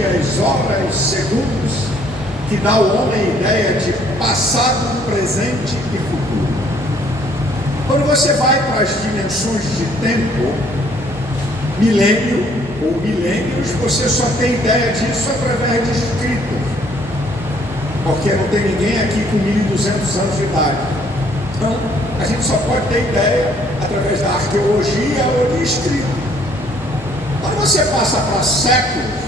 dias, horas, segundos, que dá ao homem a ideia de passado, presente e futuro. Quando você vai para as dimensões de tempo, milênio ou milênios, você só tem ideia disso através de escritos, porque não tem ninguém aqui com 1200 anos de idade. Então, a gente só pode ter ideia através da arqueologia ou de escrito. Quando você passa para séculos,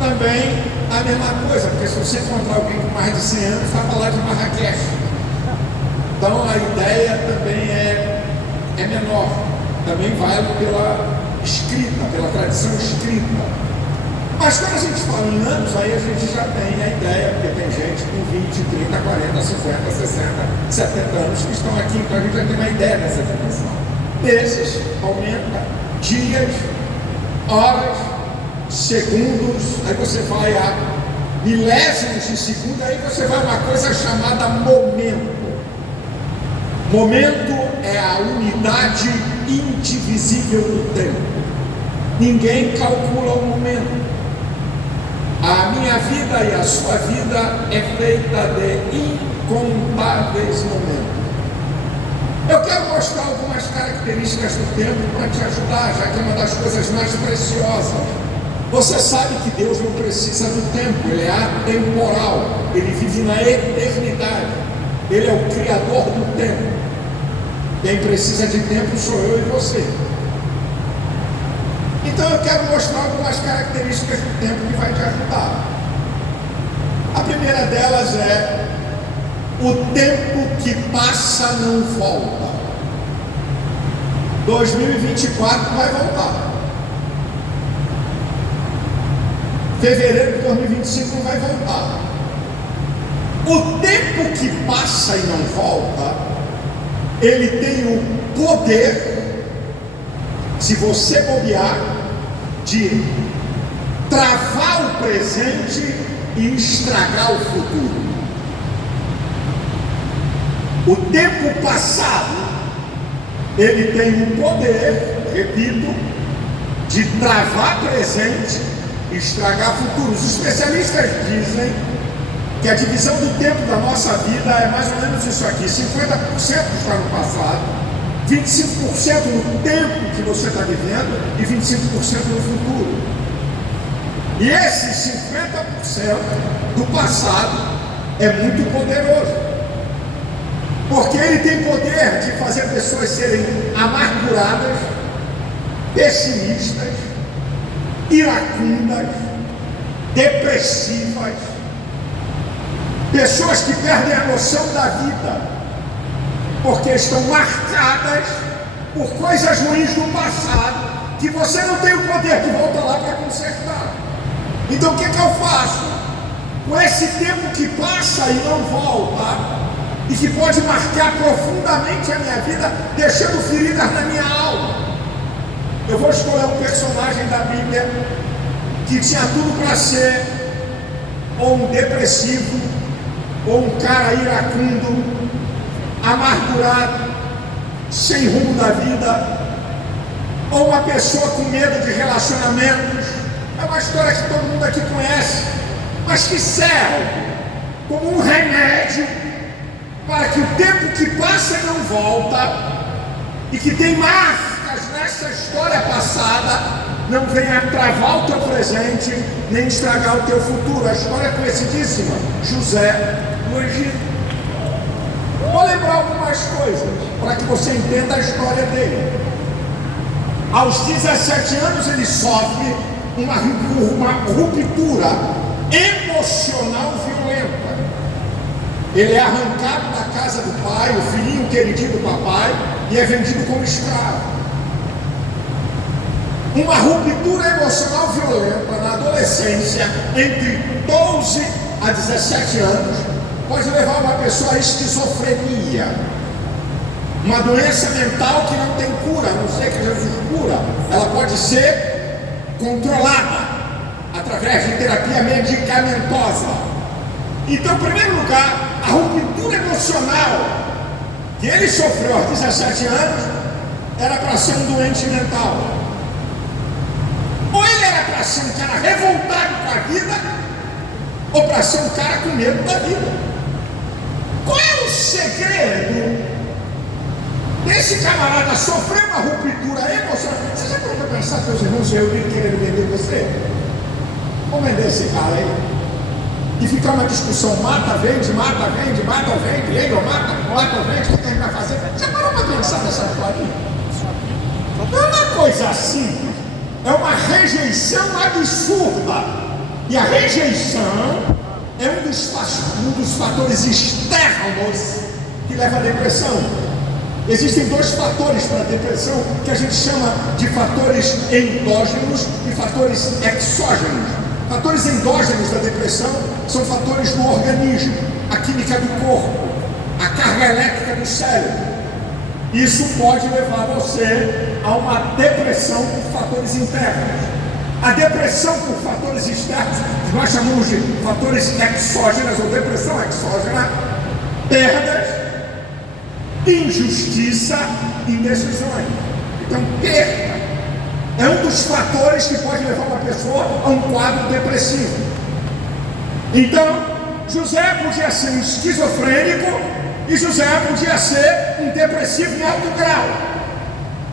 também a mesma coisa, porque se você encontrar alguém com mais de 100 anos, vai falar de Marrakech. Então a ideia também é menor, também vale pela escrita, pela tradição escrita. Mas quando a gente fala em anos, aí a gente já tem a ideia, porque tem gente com 20, 30, 40, 50, 60, 70 anos que estão aqui, então a gente já tem uma ideia dessa dimensão. Meses aumenta, dias, horas, segundos, aí você vai a milésimos de segundo, aí você vai a uma coisa chamada momento. Momento é a unidade indivisível do tempo. Ninguém calcula o momento. A minha vida e a sua vida é feita de incontáveis momentos. Eu quero mostrar algumas características do tempo para te ajudar, já que é uma das coisas mais preciosas. Você sabe que Deus não precisa do tempo, Ele é atemporal, Ele vive na eternidade, Ele é o Criador do tempo. Quem precisa de tempo sou eu e você. Então eu quero mostrar algumas características do tempo que vai te ajudar. A primeira delas é: o tempo que passa não volta. 2024 vai voltar. Fevereiro de 2025 vai voltar. O tempo que passa e não volta, ele tem o poder, se você bobear, de travar o presente e estragar o futuro. O tempo passado, ele tem o poder, repito, de travar presente e estragar futuro. Os especialistas dizem que a divisão do tempo da nossa vida é mais ou menos isso aqui: 50% está no passado, 25% no tempo que você está vivendo e 25% no futuro. E esse 50% do passado é muito poderoso, porque ele tem poder de fazer pessoas serem amarguradas, pessimistas, iracundas, depressivas, pessoas que perdem a noção da vida, porque estão marcadas por coisas ruins do passado, que você não tem o poder de voltar lá para consertar. Então o que eu faço? Com esse tempo que passa e não volta, e que pode marcar profundamente a minha vida, deixando feridas na minha alma, eu vou escolher um personagem da Bíblia que tinha tudo para ser ou um depressivo, ou um cara iracundo, amargurado, sem rumo da vida, ou uma pessoa com medo de relacionamentos. É uma história que todo mundo aqui conhece, mas que serve como um remédio para que o tempo que passa e não volta, e que tem marcas nessa história passada, não venha travar o teu presente, nem estragar o teu futuro. A história é conhecidíssima: José no Egito. Vou lembrar algumas coisas para que você entenda a história dele. Aos 17 anos ele sofre uma ruptura emocional violenta. Ele é arrancado da casa do pai, o filhinho queridinho do papai, e é vendido como escravo. Uma ruptura emocional violenta na adolescência, entre 12 a 17 anos, pode levar uma pessoa à esquizofrenia, uma doença mental que não tem cura, a não ser que Jesus cura. Ela pode ser controlada através de terapia medicamentosa. Então, em primeiro lugar, a ruptura emocional que ele sofreu aos 17 anos era para ser um doente mental. Ou ele era para ser um cara revoltado ou para ser um cara com medo da vida. Qual é o segredo desse camarada sofrer uma ruptura emocional? Você já parou para pensar que os irmãos reuniram querendo vender você? Vamos vender esse cara aí. E ficar uma discussão, mata, vende, mata, vende, mata, vende, ele ou mata, vende, o que a gente vai fazer? Já parou para pensar nessa história? Não é uma coisa simples, é uma rejeição absurda. E a rejeição é um dos fatores externos que leva à depressão. Existem dois fatores para a depressão que a gente chama de fatores endógenos e fatores exógenos. Fatores endógenos da depressão são fatores do organismo, a química do corpo, a carga elétrica do cérebro. Isso pode levar você a uma depressão por fatores internos. A depressão por fatores externos, que nós chamamos de fatores exógenos ou depressão exógena, perdas, injustiça e indecisões. Então, perda é um dos fatores que pode levar uma pessoa a um quadro depressivo. Então, José podia ser um esquizofrênico e José podia ser um depressivo em alto grau,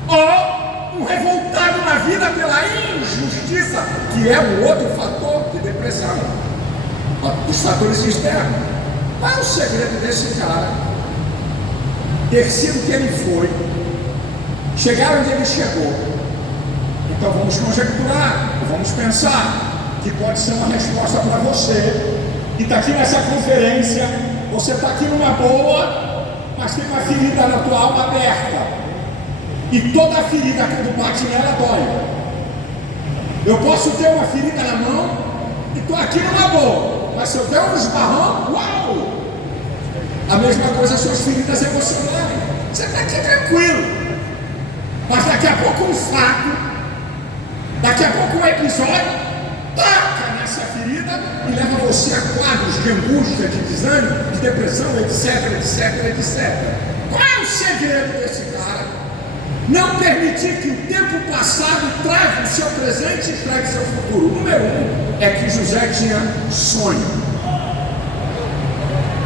ou um revoltado na vida pela injustiça, que é um outro fator de depressão. Os fatores externos. Qual é o segredo desse cara ter sido o que ele foi, chegar onde ele chegou? Então vamos conjecturar, vamos pensar que pode ser uma resposta para você que está aqui nessa conferência. Você está aqui numa boa, mas tem uma ferida na tua alma aberta, e toda ferida quando bate nela dói. Eu posso ter uma ferida na mão e estou aqui numa boa, mas se eu der um esbarrão, uau! A mesma coisa suas feridas emocionais. Você está aqui tranquilo, mas daqui a pouco um fato, daqui a pouco um episódio toca nessa ferida e leva você a quadros de angústia, de desânimo, de depressão, etc, etc, etc. Qual é o segredo desse cara? Não permitir que o tempo passado traga o seu presente e traga o seu futuro. Número um é que José tinha sonho.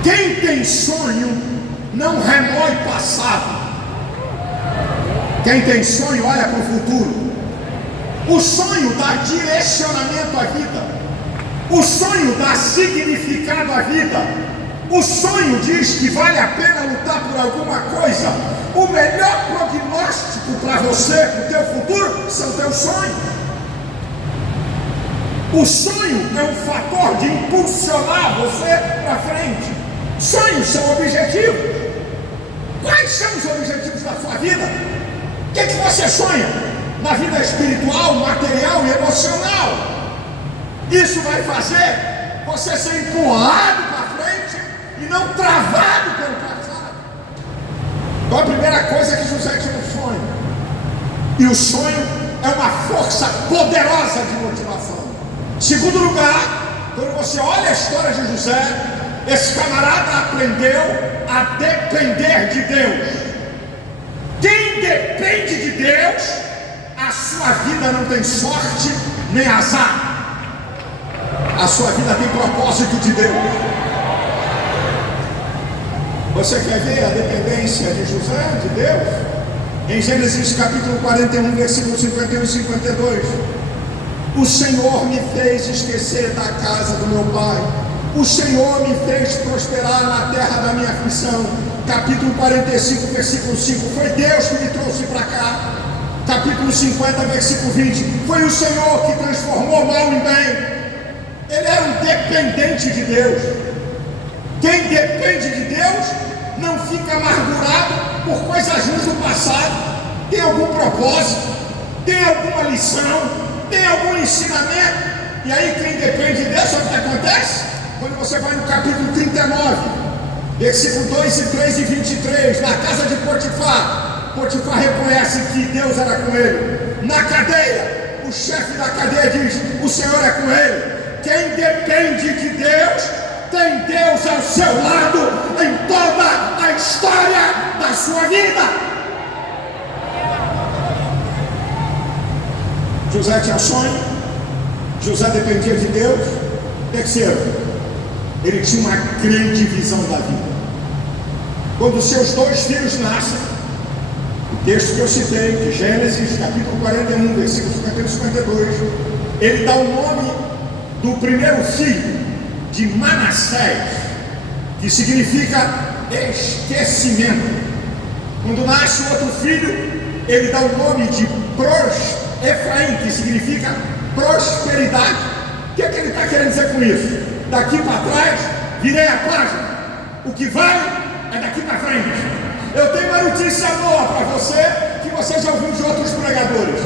Quem tem sonho não remói passado. Quem tem sonho olha para o futuro. O sonho dá direcionamento à vida. O sonho dá significado à vida. O sonho diz que vale a pena lutar por alguma coisa. O melhor prognóstico para você, para o teu futuro, são teus sonhos. O sonho é um fator de impulsionar você para frente. Sonhos são objetivos. Quais são os objetivos da sua vida? O que você sonha? Na vida espiritual, material e emocional. Isso vai fazer você ser empurrado para frente e não travado pelo passado. Então a primeira coisa é que José tinha um sonho. E o sonho é uma força poderosa de motivação. Segundo lugar, quando você olha a história de José, esse camarada aprendeu a depender de Deus. Quem depende de Deus, a sua vida não tem sorte nem azar. A sua vida tem propósito de Deus. Você quer ver a dependência de José, de Deus? Em Gênesis capítulo 41, versículos 51 e 52. O Senhor me fez esquecer da casa do meu pai. O Senhor me fez prosperar na terra da minha aflição. Capítulo 45, versículo 5. Foi Deus que me trouxe para cá. Capítulo 50, versículo 20. Foi o Senhor que transformou mal em bem. Ele era um dependente de Deus. Quem depende de Deus não fica amargurado por coisas ruins do passado. Tem algum propósito, tem alguma lição, tem algum ensinamento. E aí quem depende de Deus, sabe o que acontece? Quando você vai no capítulo 39, versículo 2 e 3 e 23, na casa de Potifar, Potifar reconhece que Deus era com ele. Na cadeia, o chefe da cadeia diz: o Senhor é com ele. Quem depende de Deus, tem Deus ao seu lado em toda a história da sua vida. José tinha sonho, José dependia de Deus. Terceiro, ele tinha uma grande visão da vida. Quando seus 2 filhos nascem, o texto que eu citei, de Gênesis, capítulo 41, versículos 51 e 52, ele dá o nome do primeiro filho de Manassés, que significa esquecimento. Quando nasce o outro filho, ele dá o nome de Efraim, que significa prosperidade. O que é que ele está querendo dizer com isso? Daqui para trás, virei a página. O que vai é daqui para frente. Eu tenho uma notícia boa para você, que você já ouviu de outros pregadores.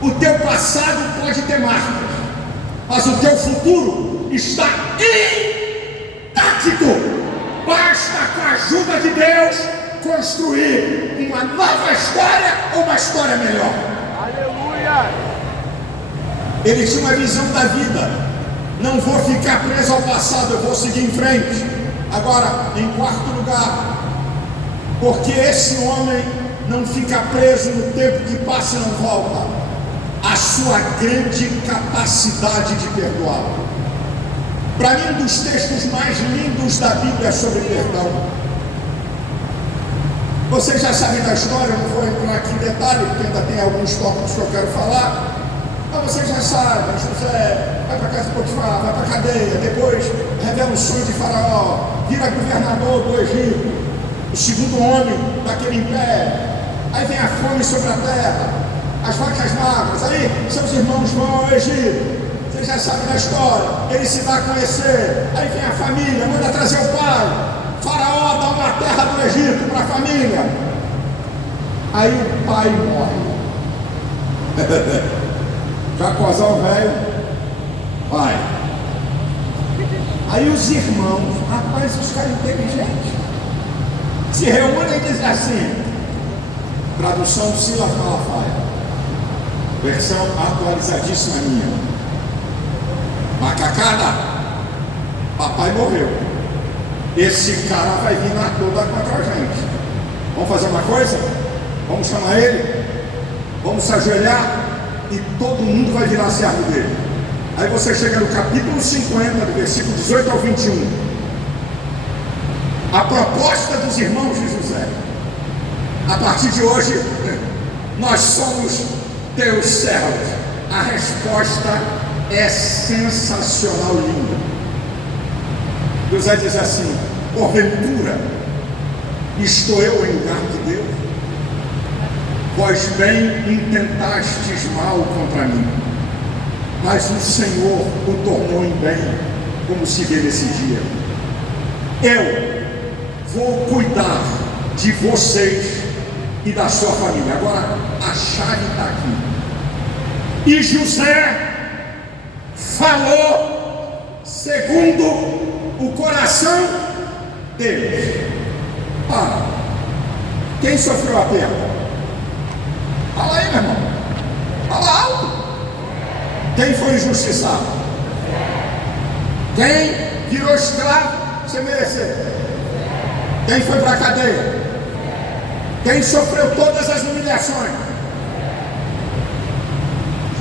O teu passado pode ter marcas, mas o teu futuro está intacto. Basta, com a ajuda de Deus, construir uma nova história ou uma história melhor. Aleluia! Ele tinha uma visão da vida. Não vou ficar preso ao passado, eu vou seguir em frente. Agora, em quarto lugar, porque esse homem não fica preso no tempo que passa e não volta, a sua grande capacidade de perdoar. Para mim, um dos textos mais lindos da Bíblia é sobre perdão. Vocês já sabem da história, eu não vou entrar aqui em detalhe, porque ainda tem alguns tópicos que eu quero falar. Mas vocês já sabem, José vai para a casa de Potifar, vai para a cadeia, depois revela o sonho de Faraó, vira governador do Egito, o segundo homem daquele império. Aí vem a fome sobre a terra, as vacas magras, aí seus irmãos vão ao Egito. Vocês já sabem da história, ele se dá a conhecer, aí vem a família, manda trazer o pai. Faraó dá uma terra do Egito para a família. Aí o pai morre. Jacozão velho, vai. Aí os irmãos, rapaz, os caras inteligentes, se reúnem e dizem assim, tradução de Silas Malafaia, versão atualizadíssima minha. Macacada, papai morreu. Esse cara vai vir na toda contra a gente. Vamos fazer uma coisa? Vamos chamar ele, vamos se ajoelhar e todo mundo vai virar servo dele. Aí você chega no capítulo 50, do versículo 18 ao 21. A proposta dos irmãos de José: a partir de hoje, nós somos teus servos. A resposta é sensacional, linda. José diz assim: porventura estou eu em lugar de Deus? Vós bem intentastes mal contra mim, mas o Senhor o tornou em bem, como se vê nesse dia. Eu vou cuidar de vocês e da sua família. Agora a chave está aqui. E José falou segundo o coração deles. Quem sofreu a perda? Fala aí, meu irmão. Fala alto. Quem foi injustiçado? Quem virou escravo sem merecer? Quem foi para a cadeia? Quem sofreu todas as humilhações?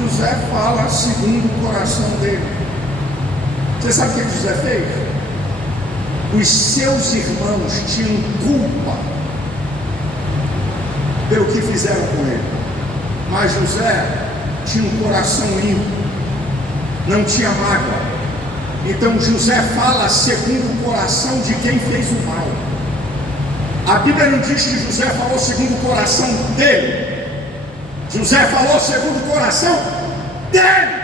José fala segundo o coração dele. Você sabe o que José fez? Os seus irmãos tinham culpa pelo que fizeram com ele, mas José tinha um coração limpo, não tinha mágoa. Então José fala segundo o coração de quem fez o mal. A Bíblia não diz que José falou segundo o coração dele. José falou segundo o coração deles.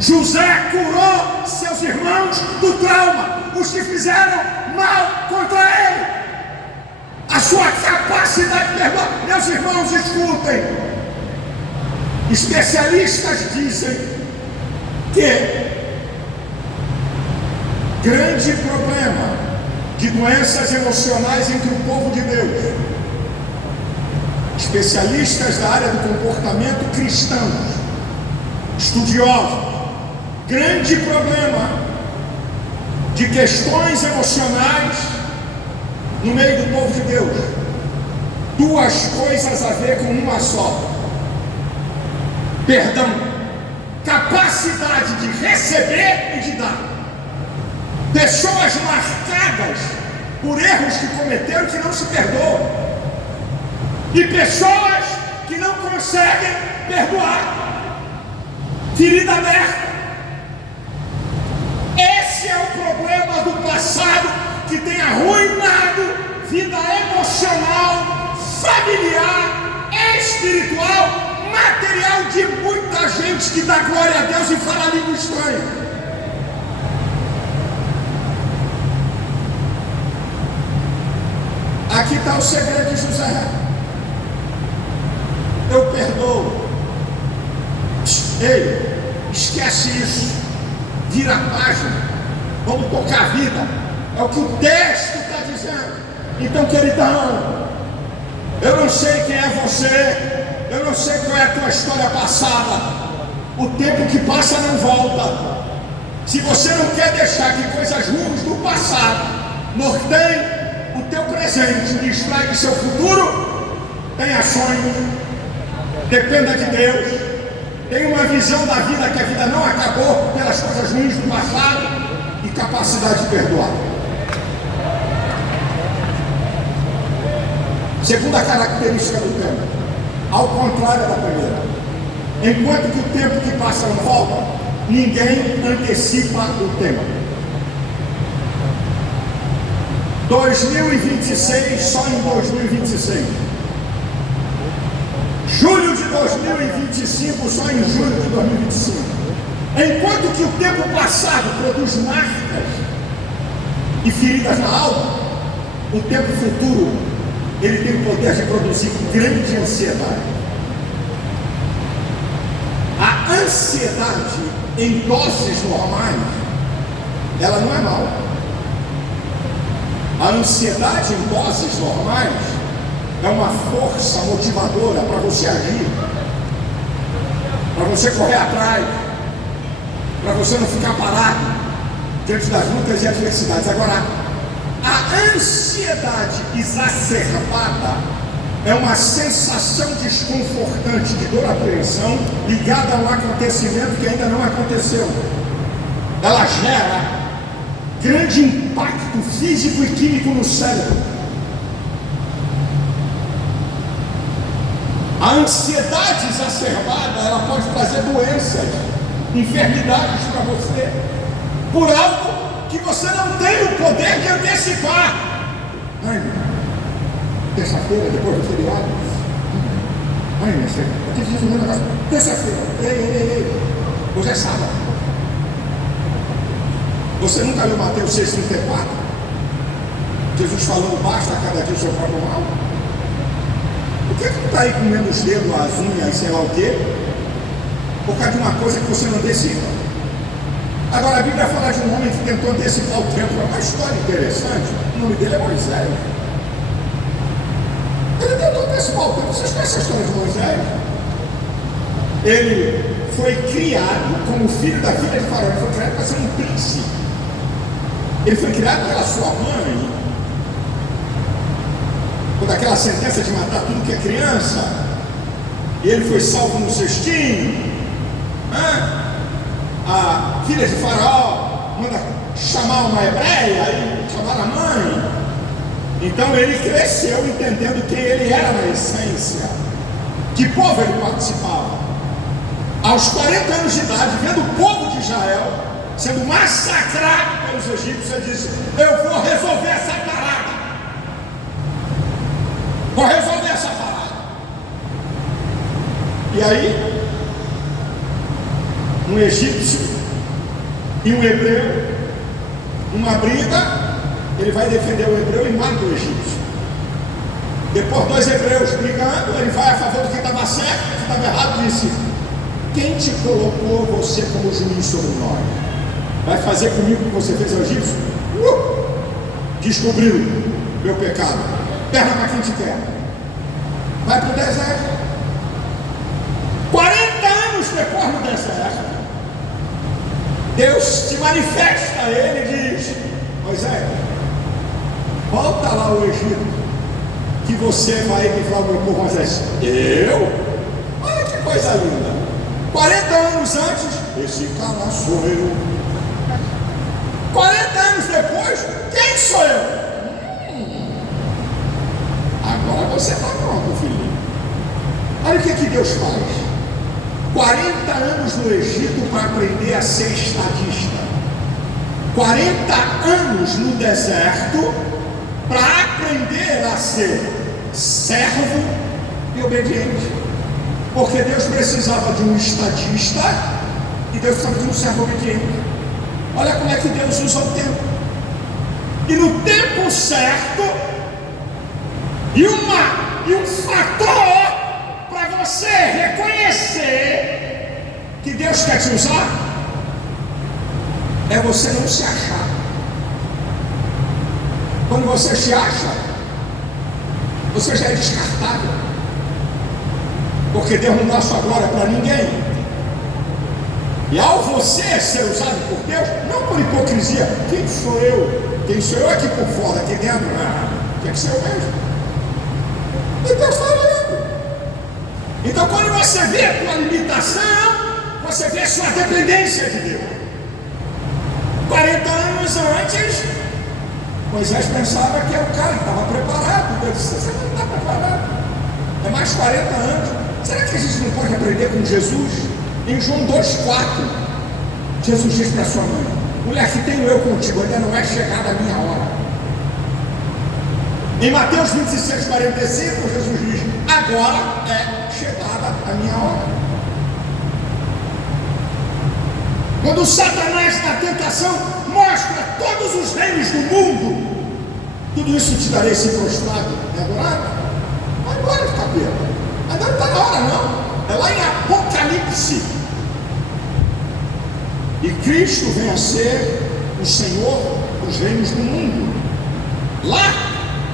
José curou seus irmãos do trauma, os que fizeram mal contra ele. A sua capacidade de perdoar. Meus irmãos, escutem. Especialistas dizem que grande problema de doenças emocionais entre o povo de Deus, especialistas da área do comportamento cristãos, estudiosos, grande problema de questões emocionais no meio do povo de Deus, duas coisas a ver com uma só: perdão, capacidade de receber e de dar. Pessoas marcadas por erros que cometeram que não se perdoam. E pessoas que não conseguem perdoar. Ferida aberta. Esse é o problema do passado que tem arruinado vida emocional, familiar, espiritual, material de muita gente que dá glória a Deus e fala língua estranha. Aqui está o segredo de José. Eu perdoo. Ei, esquece isso. Vira a página. Vamos tocar a vida. É o que o texto está dizendo. Então, queridão, eu não sei quem é você. Eu não sei qual é a tua história passada. O tempo que passa não volta. Se você não quer deixar que coisas ruins do passado norteiem o teu presente e estrague seu futuro, tenha sonhos, dependa de Deus, tenha uma visão da vida, que a vida não acabou pelas coisas ruins do passado, e capacidade de perdoar. Segunda característica do tempo, ao contrário da primeira. Enquanto que o tempo que passa não volta, ninguém antecipa o tempo. 2026 só em 2026. Julho de 2025 só em julho de 2025. Enquanto que o tempo passado produz marcas e feridas na alma, o tempo futuro ele tem o poder de produzir grande ansiedade. A ansiedade em doses normais, ela não é mal. A ansiedade em doses normais é uma força motivadora para você agir, para você correr atrás, para você não ficar parado diante das lutas e adversidades. Agora, a ansiedade exacerbada é uma sensação desconfortante de dor e apreensão ligada a um acontecimento que ainda não aconteceu. Ela gera grande impacto físico e químico no cérebro. A ansiedade exacerbada, ela pode trazer doenças, enfermidades para você, por algo que você não tem o poder de antecipar. Ai, terça-feira, depois do feriado. Ai, minha filha, eu tenho que resolver um negócio. Terça-feira, ei, hoje é sábado. Você nunca leu Mateus 6,34? Jesus falando, basta cada dia o seu próprio mal? Por que tu está aí comendo os dedos, as unhas, sei lá o quê? Por causa de uma coisa que você não antecipa. Agora a Bíblia fala de um homem que tentou antecipar o tempo. É uma história interessante. O nome dele é Moisés. Ele tentou antecipar o tempo. Vocês conhecem a história de Moisés? Ele foi criado como filho da filha de Faraó. Ele foi criado para ser um príncipe. Ele foi criado pela sua mãe, com aquela sentença de matar tudo que é criança, e ele foi salvo no cestinho. A filha de Faraó manda chamar uma hebreia, aí chamar a mãe. Então ele cresceu entendendo quem ele era na essência, que povo ele participava. Aos 40 anos de idade, vendo o povo de Israel sendo massacrado pelos egípcios, ele disse: eu vou resolver essa parada. Vou resolver essa parada. E aí, um egípcio e um hebreu, uma briga, ele vai defender o hebreu e mata o egípcio. Depois, dois hebreus brigando, ele vai a favor do que estava certo, do que estava errado, e disse: quem te colocou você como juiz sobre nós? Vai fazer comigo o que você fez ao egípcio? Descobriu meu pecado. Perna para quem te quer. Vai para o deserto. 40 anos depois no deserto, Deus se manifesta a ele e diz: Moisés, volta lá ao Egito, que você vai livrar o meu povo. Moisés: eu? Olha que coisa linda. 40 anos antes, esse cara sou eu. 40 anos depois, sou eu. Agora você está pronto, filhinho. Olha o que Deus faz. 40 anos no Egito para aprender a ser estadista. 40 anos no deserto para aprender a ser servo e obediente. Porque Deus precisava de um estadista e Deus precisava de um servo obediente. Olha como é que Deus usa o tempo. E no tempo certo, e um fator para você reconhecer que Deus quer te usar, é você não se achar. Quando você se acha, você já é descartável. Porque Deus não dá sua glória para ninguém. E ao você ser usado por Deus, não por hipocrisia, quem sou eu? Quem sou eu aqui por fora, aqui dentro? Tem que ser eu mesmo. E Deus está olhando. Então quando você vê a tua limitação, você vê a sua dependência de Deus. 40 anos antes, Moisés pensava que era o cara que estava preparado. Deus disse: você não está preparado. É mais 40 anos. Será que a gente não pode aprender com Jesus? Em João 2,4, Jesus diz para sua mãe: mulher, que tenho eu contigo, ainda não é chegada a minha hora. Em Mateus 26,45, Jesus diz: agora é chegada a minha hora. Quando Satanás na tentação mostra todos os reinos do mundo, tudo isso te darei se prostrado e adorado. Vai embora de capeta. Ainda não está na hora não. É lá em Apocalipse. E Cristo vem a ser o Senhor dos reinos do mundo. Lá,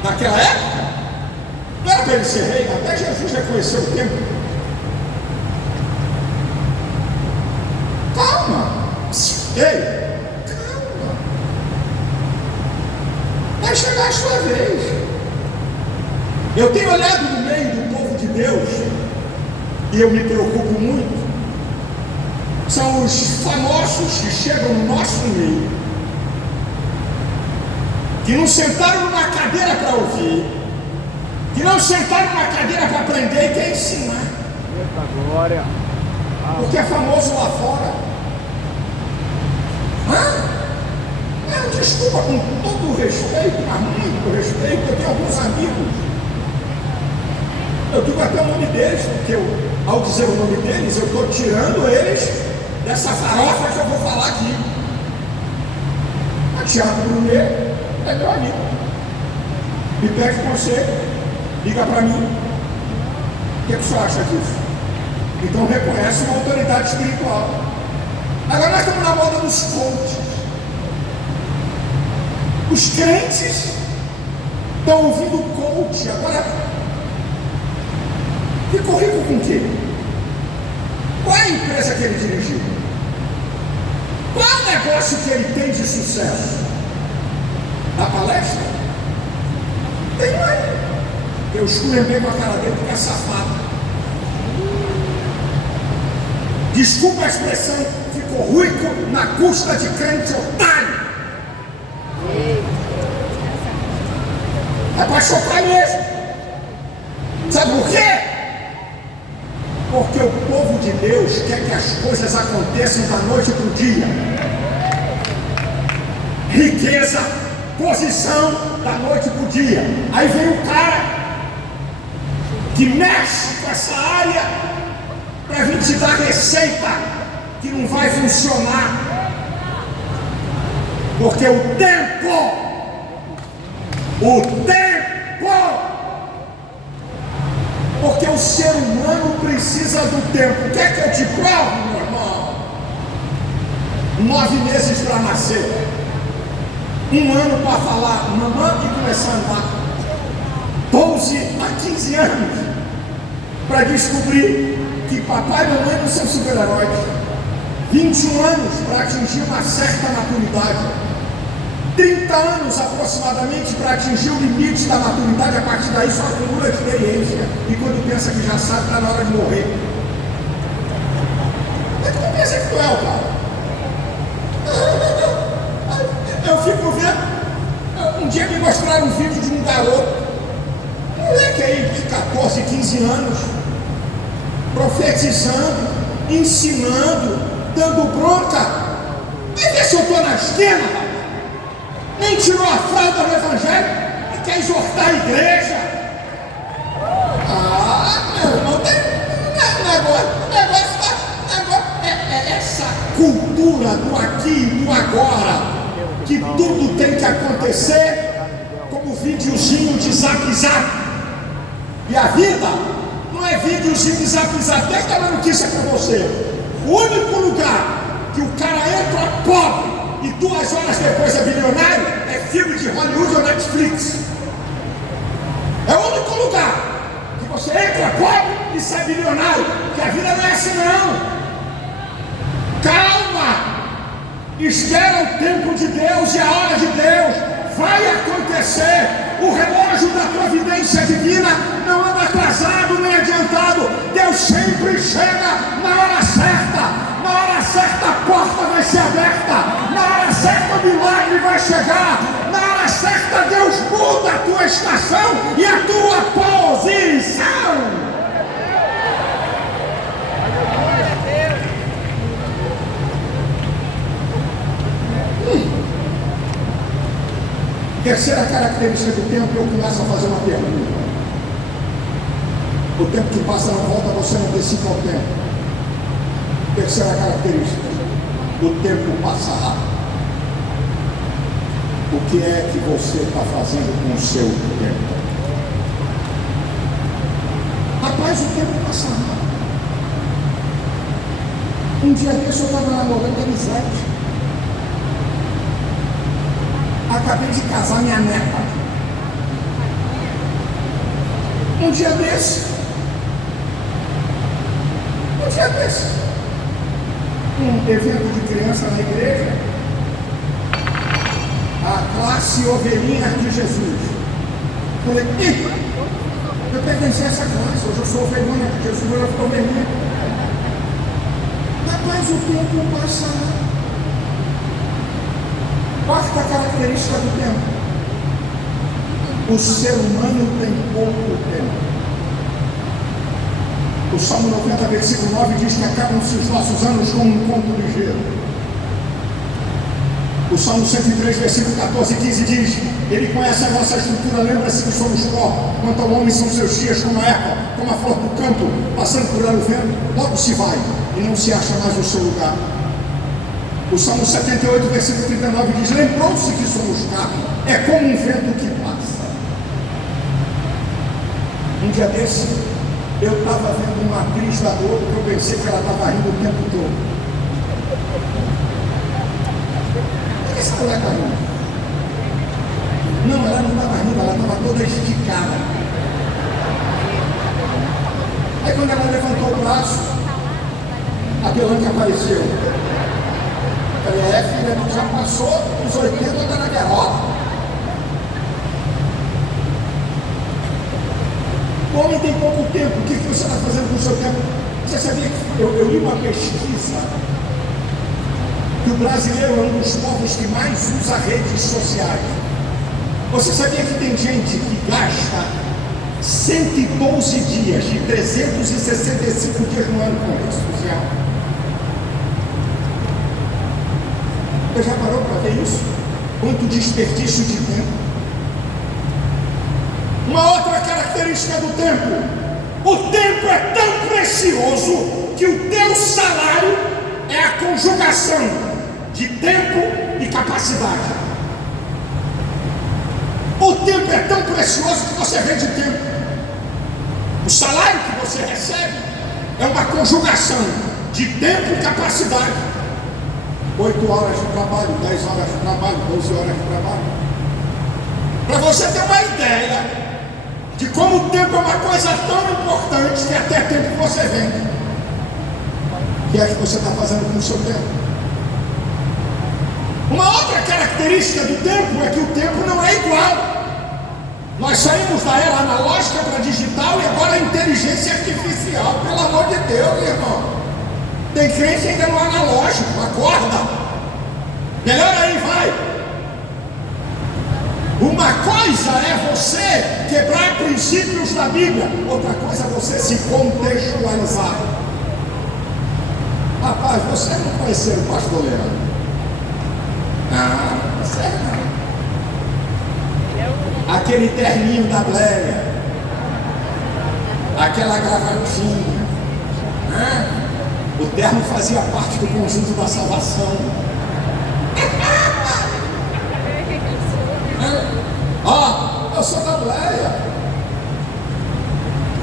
naquela época, não era para ele ser rei, até Jesus reconheceu o tempo. Calma. Ei, calma. Vai chegar a sua vez. Eu tenho olhado no meio do povo de Deus e eu me preocupo muito. São os famosos que chegam no nosso meio, que não sentaram numa cadeira para ouvir, que não sentaram numa cadeira para aprender e quer ensinar. Glória. Porque é famoso lá fora. Desculpa, com todo o respeito, mas muito respeito, eu tenho alguns amigos. Eu digo até o nome deles, porque ao dizer o nome deles, eu estou tirando eles dessa farofa que eu vou falar aqui. A Tiago Brunet é meu amigo. Me pede conselho, liga para mim. O que o senhor acha disso? Então reconhece uma autoridade espiritual. Agora nós estamos na moda dos coaches. Os crentes estão ouvindo coach. Agora, ficou rico com o quê? Qual é a empresa que ele dirigiu? Qual é o negócio que ele tem de sucesso? Na palestra? Tem um aí. Eu esculhambei com a cara dele porque é safado. Desculpa a expressão, ficou rico na custa de crente otário. É para chocar mesmo. Sabe por quê? Porque o povo de Deus quer que as coisas aconteçam da noite para o dia. Riqueza, posição, da noite para o dia. Aí vem o cara que mexe com essa área para vir te dar receita que não vai funcionar. Porque o tempo, porque o ser humano precisa do tempo. Quer que eu te provo, meu irmão? 9 meses para nascer, 1 ano para falar mamãe e começar a andar, 12 a 15 anos para descobrir que papai e mamãe não são super-heróis, 21 anos para atingir uma certa maturidade, 30 anos aproximadamente para atingir o limite da maturidade. A partir daí só acumula experiência, e quando pensa que já sabe, está na hora de morrer. É que tu pensa que tu é o cara. Eu fico vendo. Um dia mostrar um vídeo de um garoto, um moleque aí de 14, 15 anos, profetizando, ensinando, dando bronca. Vai ver se eu estou na esquina, nem tirou a fralda do evangelho e quer exortar a igreja. Meu irmão, tem negócio é essa cultura do aqui e do agora, que tudo tem que acontecer como videozinho de zap zap. E a vida não é videozinho de zap zap. Deixa eu dar uma notícia para você. O único lugar que o cara entra pobre e 2 horas depois é bilionário é filme de Hollywood ou Netflix. É o único lugar que você entra pobre e sai bilionário, que a vida não é assim não. Calma! Espera o tempo de Deus e a hora de Deus. Vai acontecer. O relógio da providência divina não anda atrasado nem adiantado. Deus sempre chega na hora certa. Na hora certa a porta vai ser aberta. Na hora certa o milagre vai chegar. Na hora certa Deus muda a tua estação e a tua posição. Terceira característica do tempo, eu começo a fazer uma pergunta. O tempo que passa não volta, você não antecipa o tempo. Terceira característica, o tempo passa rápido. O que é que você está fazendo com o seu tempo? Rapaz, o tempo passa rápido. Um dia desse eu estava namorando a Elisete. Acabei de casar minha neta. Um dia desse, um evento de criança na igreja, a classe Ovelhinhas de Jesus. Falei, eu pertenci a essa classe, hoje eu sou ovelhinha de Jesus, eu sou ovelhinha. Rapaz, o tempo passa rápido. Quarta característica do tempo: o ser humano tem pouco tempo. O Salmo 90, versículo 9 diz que acabam-se os nossos anos como um conto ligeiro. O Salmo 103, versículo 14 e 15 diz: Ele conhece a nossa estrutura, lembra-se que somos pó. Quanto ao homem são seus dias como a erva, como a flor do campo, passando por ela o vento, logo se vai e não se acha mais no seu lugar. O Salmo 78, versículo 39 diz: Lembrou-se que somos carne, é como um vento que passa. Um dia desse, eu estava vendo uma atriz da Globo que eu pensei que ela estava rindo o tempo todo. Por que essa mulher está rindo? Não, ela não estava rindo, ela estava toda esticada. Aí quando ela levantou o braço, a pelanca apareceu. Filha, tu já passou os 80, está na derrota. O homem tem pouco tempo. O que você está fazendo com o seu tempo? Você sabia que eu li uma pesquisa que o brasileiro é um dos povos que mais usa redes sociais. Você sabia que tem gente que gasta 112 dias de 365 dias no ano com rede social? Você já parou para ver isso? Quanto desperdício de tempo. Uma outra característica do tempo: o tempo é tão precioso que o teu salário é a conjugação de tempo e capacidade. O tempo é tão precioso que você vende tempo. O salário que você recebe é uma conjugação de tempo e capacidade. 8 horas de trabalho, 10 horas de trabalho, 12 horas de trabalho. Para você ter uma ideia de como o tempo é uma coisa tão importante que até tempo você vende. O que é que você está fazendo com o seu tempo? Uma outra característica do tempo é que o tempo não é igual. Nós saímos da era analógica para digital e agora a inteligência artificial. Pelo amor de Deus, irmão. Tem crente ainda no analógico, acorda. Melhor aí, vai. O Uma coisa é você quebrar princípios da Bíblia, outra coisa é você se contextualizar. Rapaz, você não conheceu o pastor Leandro? Não, sério não. Aquele terninho da Bléia, aquela gravatinha, né? O terno fazia parte do conjunto da salvação. Eu sou da Bléia.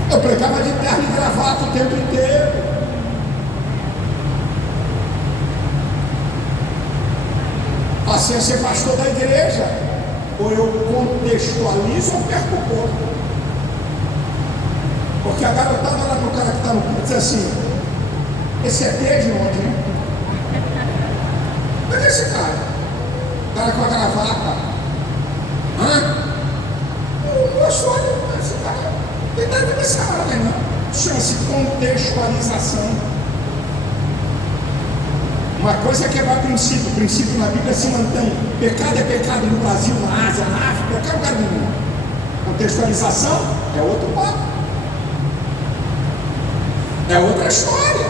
Eu pregava de terno e gravata o tempo inteiro. Passei a ser pastor da igreja. Ou eu contextualizo ou perco o corpo. Porque a garotada lá do cara que está no culto diz assim: esse é de onde? Mas esse cara? O cara com a gravata. Moço, olha, esse cara não tem nada nessa área, não. Chama-se contextualização. Uma coisa é quebrar princípio. O princípio na Bíblia se mantém. Pecado é pecado no Brasil, na Ásia, na África, qualquer lugar do mundo. Contextualização é outro papo. É outra história.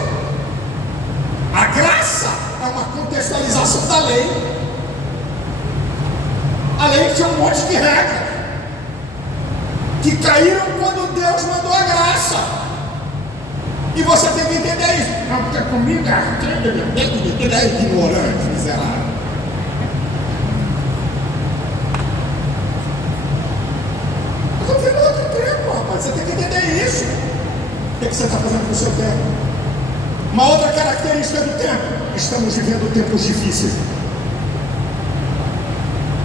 A graça é uma contextualização da lei. A lei tinha um monte de regras que caíram quando Deus mandou a graça. E você tem que entender isso. Não, porque comigo é ignorante, miserável. Eu estou vendo outro tempo, rapaz. Você tem que entender isso. O que você está fazendo com o seu tempo? Uma outra característica do tempo: estamos vivendo tempos difíceis.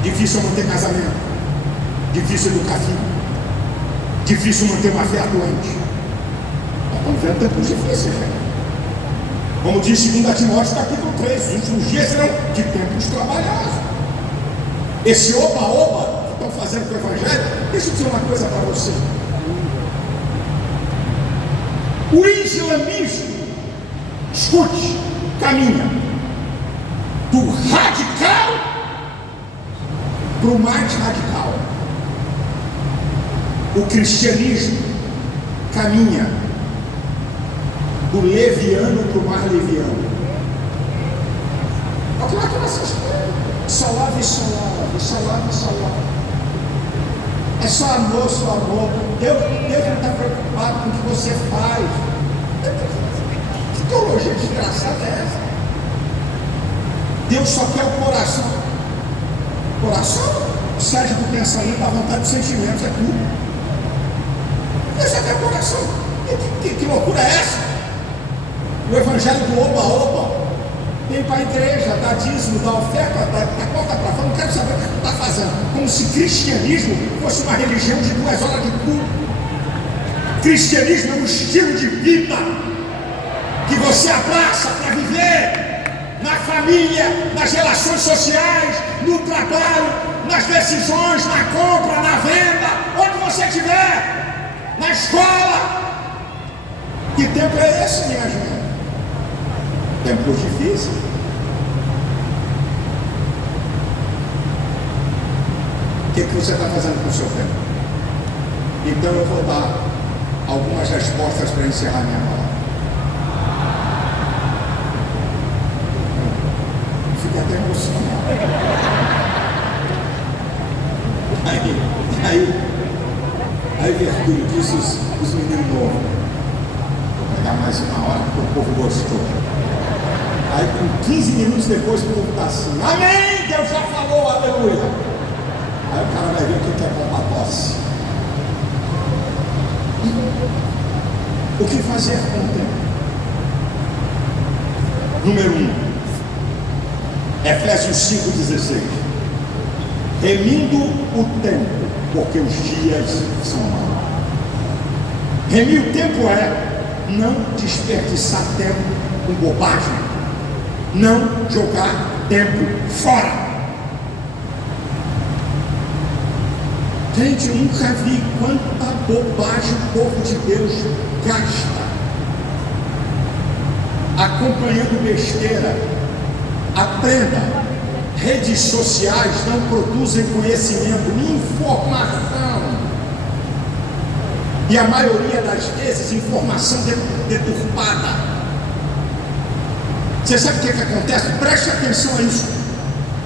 Difícil manter casamento, difícil educar filho, difícil manter uma fé atuante. Estamos vendo tempos difíceis, gente. Como diz 2 Timóteo capítulo 3, os últimos dias serão de tempos trabalhosos. Esse oba-oba que estão fazendo com o Evangelho, deixa eu dizer uma coisa para você. O islamismo, escute, caminha do radical para o mais radical. O cristianismo caminha do leviano para o mais leviano. Olha que vocês querem. Só lave, só lave, só lave, só lave. É só amor, só amor. Deus não está preocupado com o que você faz. Que teologia desgraçada é essa? Deus só quer o coração. Coração, sede do pensamento, da vontade dos sentimentos, é tudo. Deus só quer o coração. Que loucura é essa? O evangelho do oba-oba. Vem para a igreja, dá dízimo, dá oferta, dá porta para fora, não quero saber o que está fazendo. Como se cristianismo fosse uma religião de 2 horas de culto. Cristianismo é um estilo de vida que você abraça para viver na família, nas relações sociais, no trabalho, nas decisões, na compra, na venda, onde você estiver, na escola. Que tempo é esse, minha gente? Tempos difíceis. O que você está fazendo com o seu tempo? Então eu vou dar algumas respostas para encerrar minha palavra. Fica até emocionado. Aí Virgílio disse os meninos novos: vou pegar mais uma hora porque o povo gostou. Aí com 15 minutos depois o povo está assim: amém, Deus já falou, aleluia. Aí o cara vai ver o que é bom para tosse. O que fazer com o tempo? Número 1, Efésios 5,16. Remindo o tempo, porque os dias são maus. Remir o tempo é não desperdiçar tempo com bobagem, não jogar tempo fora. Gente, eu nunca vi quanta bobagem o povo de Deus gasta acompanhando besteira. Aprenda, Redes sociais não produzem conhecimento, informação. E a maioria das vezes, informação deturpada. Você sabe o que acontece? Preste atenção a isso.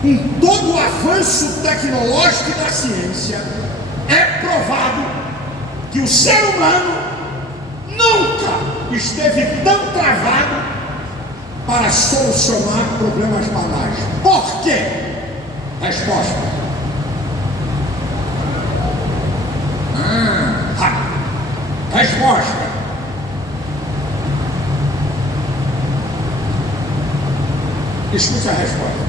Com todo o avanço tecnológico e da ciência, é provado que o ser humano nunca esteve tão travado para solucionar problemas banais. Por quê? Resposta. Resposta. Escute a resposta.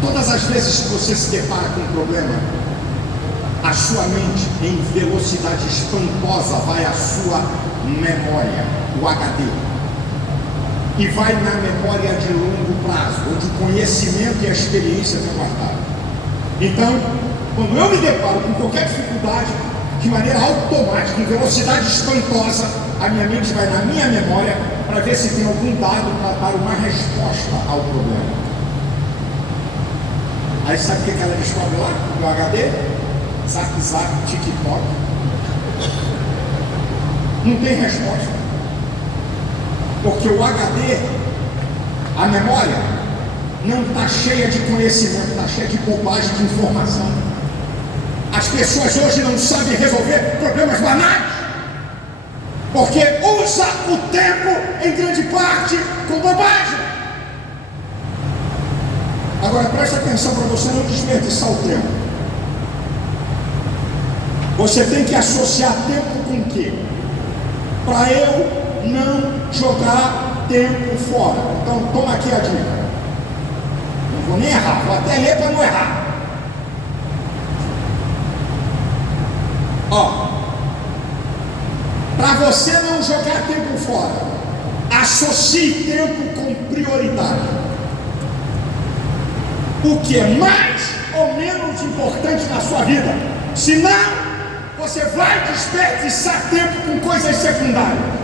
Todas as vezes que você se depara com um problema, a sua mente em velocidade espantosa vai à sua memória, o HD, e vai na memória de longo prazo, onde o conhecimento e a experiência estão guardados. Então, quando eu me deparo com qualquer dificuldade, de maneira automática, em velocidade espantosa, a minha mente vai na minha memória para ver se tem algum dado para dar uma resposta ao problema. Aí sabe o que ela descobre lá no HD? Zap, TikTok. Não tem resposta. Porque o HD, a memória, não está cheia de conhecimento, está cheia de bobagem, de informação. As pessoas hoje não sabem resolver problemas banais, porque usa o tempo, em grande parte, com bobagem. Agora preste atenção para você não desperdiçar o tempo. Você tem que associar tempo com o quê? Para eu não jogar tempo fora. Então toma aqui a dica. Não vou nem errar, vou até ler para não errar. Ó, para você não jogar tempo fora, associe tempo com prioridade. O que é mais ou menos importante na sua vida. Senão, você vai desperdiçar tempo com coisas secundárias.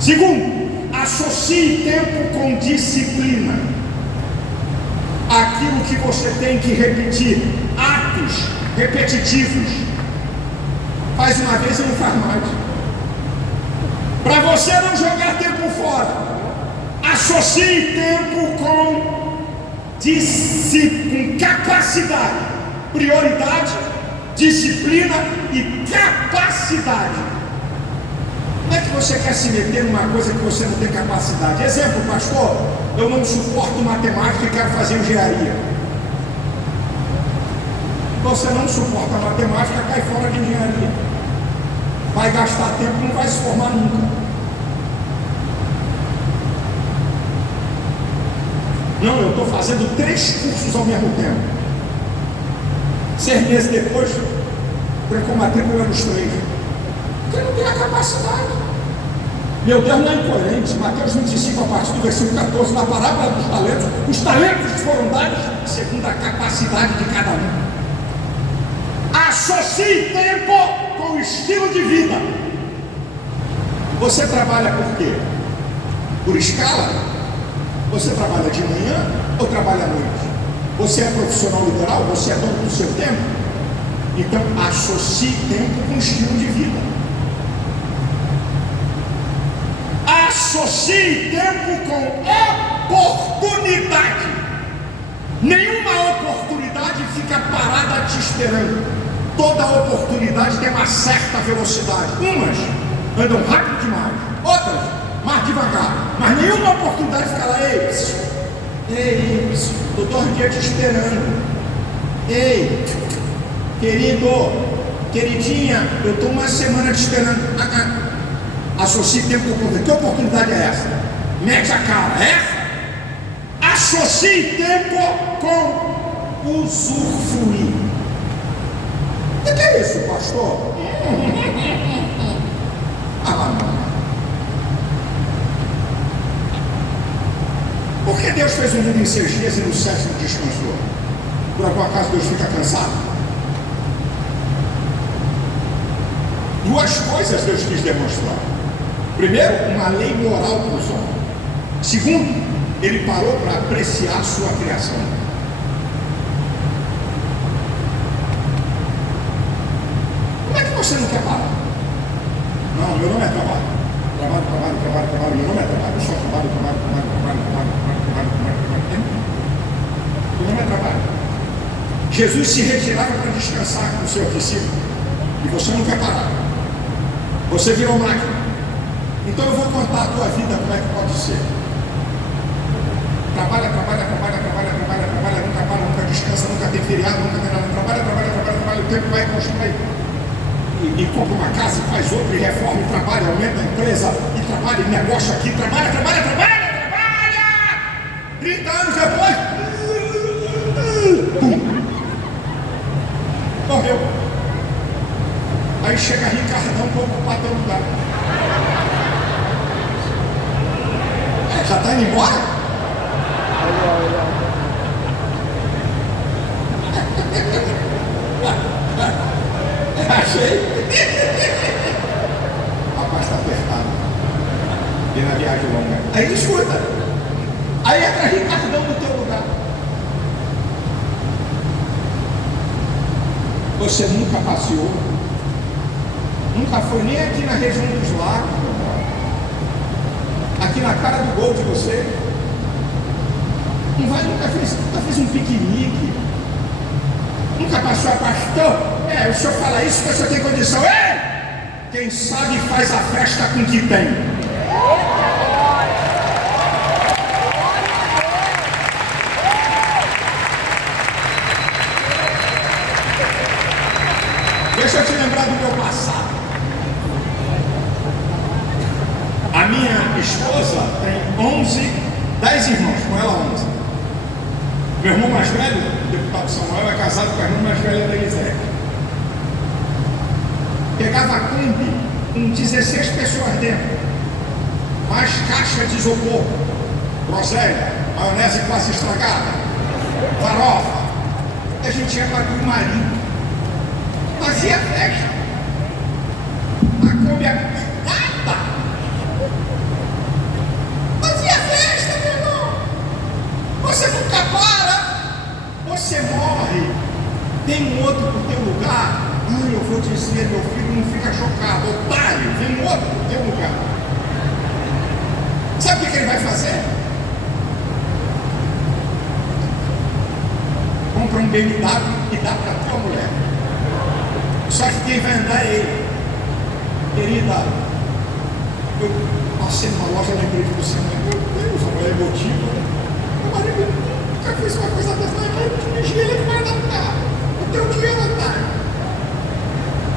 Segundo, associe tempo com disciplina. Aquilo que você tem que repetir, atos repetitivos. Faz uma vez e não faz mais. Para você não jogar tempo fora, associe tempo com capacidade, prioridade, disciplina e capacidade. Como é que você quer se meter numa coisa que você não tem capacidade? Exemplo, pastor, eu não suporto matemática e quero fazer engenharia. Você não suporta matemática, cai fora de engenharia. Vai gastar tempo e não vai se formar nunca. Não, eu estou fazendo 3 cursos ao mesmo tempo. 6 meses depois, trancou matrícula nos 3. Porque não tem a capacidade. Meu Deus não é incoerente. Mateus 25, a partir do versículo 14, na parábola dos talentos, os talentos foram dados segundo a capacidade de cada um. Associe tempo com o estilo de vida. Você trabalha por quê? Por escala? Você trabalha de manhã ou trabalha à noite? Você é profissional liberal? Você é dono do seu tempo? Então associe tempo com estilo de vida. Associe tempo com oportunidade. Nenhuma oportunidade fica parada te esperando. Toda oportunidade tem uma certa velocidade. Umas andam rápido demais, outras mais devagar, mas nenhuma oportunidade fica lá. Ei, estou 2 dias te esperando. Ei, querido, queridinha, eu estou 1 semana te esperando. Associe tempo com oportunidade. Que oportunidade é essa? Mete a cara, é essa? Associe tempo com usufruir. O que é isso, pastor? Não. Por que Deus fez o mundo em 6 dias e no 7º descansou? Por algum acaso Deus fica cansado? 2 coisas Deus quis demonstrar. Primeiro, uma lei moral para os homens. Segundo, Ele parou para apreciar a sua criação. Como é que você não quer parar? Não, meu nome é trabalho. Trabalho. Meu nome é trabalho. Eu só trabalho. Meu nome é trabalho. Jesus se retirava para descansar com o seu discípulo. E você não quer parar. Você virou máquina. Então eu vou contar a tua vida como é que pode ser. Trabalha, nunca para, nunca descansa, nunca tem feriado, nunca tem nada. Trabalha, o tempo vai constrói. E compra uma casa, faz outra, e reforma, e trabalha, aumenta a empresa, e trabalha, e negócio aqui, trabalha. 30 anos depois, pum, morreu. Aí chega Ricardão para ocupar teu lugar. Já está indo embora? Achei. Rapaz, está apertado. E na viagem longa. Aí escuta. Aí entra Ricardão no teu lugar. Você nunca passeou. Nunca foi nem aqui na região dos lagos. Aqui na cara do gol de você. Nunca fez um piquenique. Nunca passou a pastor. O senhor fala isso porque o senhor tem condição. Ei! Quem sabe faz a festa com o que tem. Deixa eu te lembrar do meu passado. A minha esposa tem 10 irmãos, com ela 11. Meu irmão mais velho, o deputado Samuel, é casado com a irmã mais velha da Elisete. Pegava a Kombi com 16 pessoas dentro, mais caixa de isopor, groselha, maionese quase estragada, farofa. A gente ia para o marido, fazia festa. A Kombi nada. Fazia festa, meu irmão. Você nunca para, você morre. Tem um outro no teu lugar. Eu vou dizer, meu filho não fica chocado, otário, vem um outro no teu lugar. Sabe o que ele vai fazer? Compra um BMW e dá para tua mulher. Só que quem vai andar é ele. Querida, eu passei numa loja, lembrei de você, meu Deus, a mulher emotiva. Meu marido nunca fez uma coisa dessa, eu dirigi ele que vai dar no carro. O teu dinheiro, otário.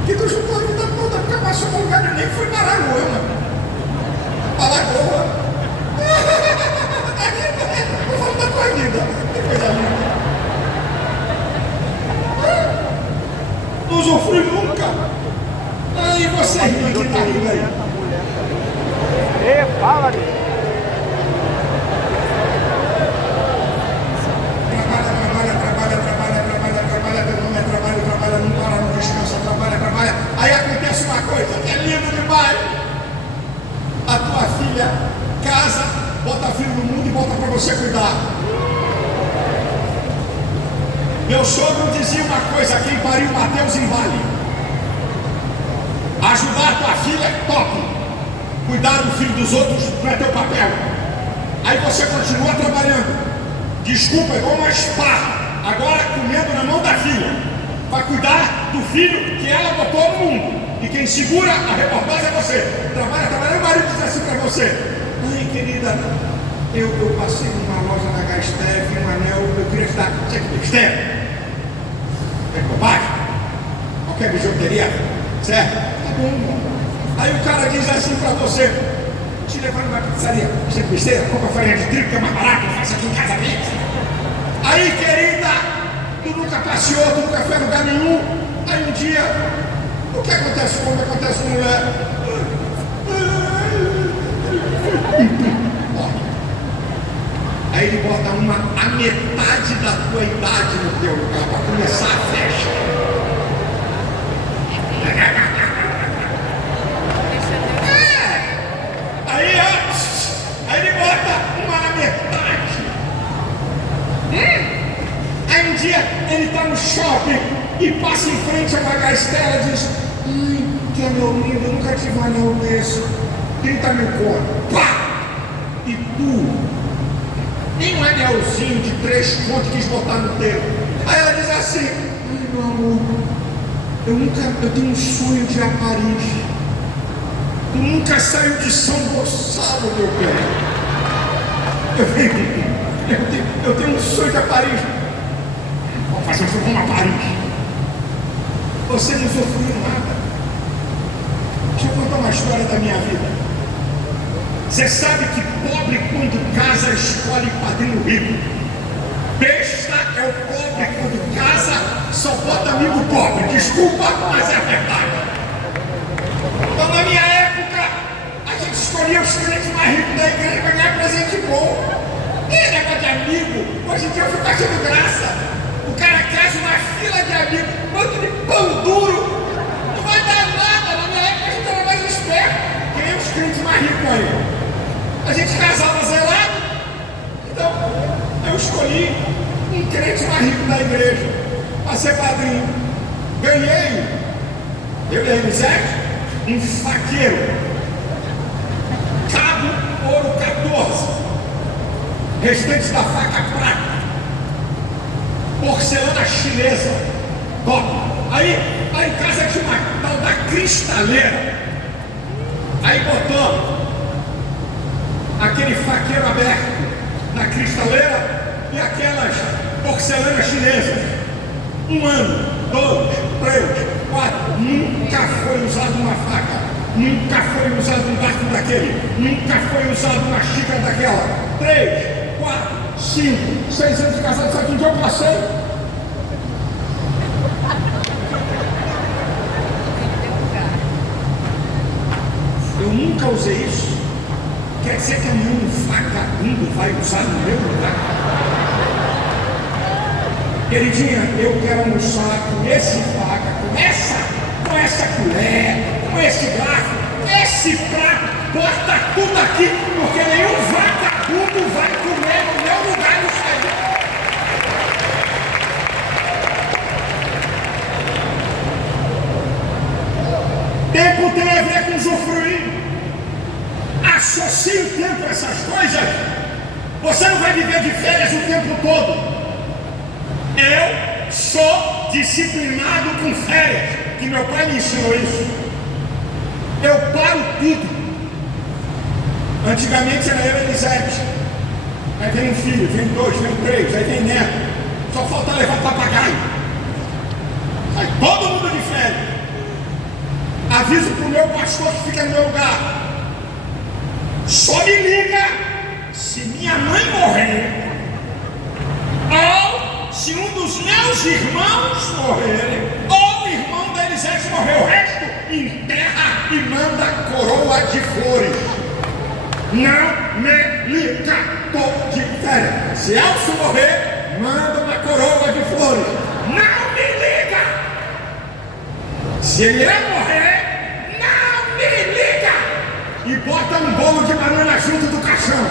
Que tu juntou a vida toda, nunca passou no lugar nem foi para Alagoa. Alagoa. Estou falando da tua vida. Que coisa linda. Não sofri nunca. E você, irmã, que está rindo aí? Fala, Deus. Trabalha, não para, não descansa, trabalha. Aí acontece uma coisa que é linda demais. A tua filha casa, bota filho no mundo e bota para você cuidar. Meu sogro dizia uma coisa: quem pariu Mateus em vale. Ajudar a tua filha é top. Cuidar do filho dos outros não é teu papel. Aí você continua trabalhando. Desculpa, igual uma esparra. Agora comendo na mão da filha. Para cuidar do filho que ela botou no mundo. E quem segura a reportagem é você. Trabalha. E o marido diz assim para você: ai, querida, eu passei numa loja na Gastev, um anel, eu queria te dar. Você que Gastev? É bobagem? Qualquer bijuteria? Certo? Tá bom. Aí o cara diz assim para você: te levar numa pizzaria. Você que besteira? Compra farinha de trigo que é mais barato, eu faço aqui em casa mesmo. Aí, querida, tu nunca passeou, tu nunca foi a lugar nenhum. Aí um dia, o que acontece com o homem, acontece com a mulher? Aí ele bota a metade da tua idade no teu lugar para começar a festa. Aí ele bota uma na metade. dia ele está no shopping e passa em frente a uma Gastela e diz: ai, que anel lindo, eu nunca tive um anel desse, 30 mil conto. Pá! E tu, nem um anelzinho de 3 contos quis botar no dedo. Aí ela diz assim: ai, meu amor, eu tenho um sonho de ir a Paris. Tu nunca saiu de São Gonçalo, meu bem. Eu tenho um sonho de ir a Paris. Vamos fazer um sonho a Paris. Você não usufruiu nada. Deixa eu contar uma história da minha vida. Você sabe que pobre, quando casa, escolhe padrinho rico. Besta é o pobre, quando casa, só bota amigo pobre. Desculpa, mas é a verdade. Então, na minha época, a gente escolhia os crentes mais ricos da igreja para ganhar presente bom. E negócio de amigo, hoje em dia eu fico achando graça. O cara casa uma fila de amigos, um monte de pão duro. Não vai dar nada. Na minha época a gente era mais esperto. Quem é os crentes mais ricos aí? A gente casava zelado. Então, eu escolhi um crente mais rico da igreja para ser padrinho. Ganhei, eu e a Elisete, um faqueiro, cabo ouro 14, restantes da faca prata, porcelana chinesa, top. Aí em casa tinha uma tal da cristaleira. Aí botamos aquele faqueiro aberto na cristaleira e aquelas porcelanas chinesas. 1 ano, 2, 3, 4, nunca foi usado uma faca, nunca foi usado um garfo daquele, nunca foi usado uma xícara daquela. 3, 4, 5, 6 anos de casado, sabe que um dia eu passei? Eu nunca usei isso. Quer dizer que nenhum vagabundo vai usar no meu lugar? Queridinha, eu quero almoçar com esse faca, com essa colher, com esse garfo, esse prato, bota tudo aqui, porque nenhum vagabundo vai comer no meu lugar no Senhor. Tempo tem a ver com usufruir. Associe o tempo a essas coisas. Você não vai viver de férias o tempo todo. Eu sou disciplinado com férias, que meu pai me ensinou isso. Eu paro tudo. Antigamente era eu e Elisete. Aí vem um filho, vem 2, vem 3, aí vem neto. Só falta levar papagaio. Sai todo mundo de férias. Aviso para o meu pastor que fica no meu lugar. Só me liga se minha mãe morrer, ou se um dos meus irmãos morrer, ou o irmão da Elisete morrer. O resto enterra e manda coroa de flores. Não me liga, tô de férias. Se Elcio morrer, manda uma coroa de flores. Não me liga. Se ele morrer, não me liga. E bota um bolo de banana junto do caixão.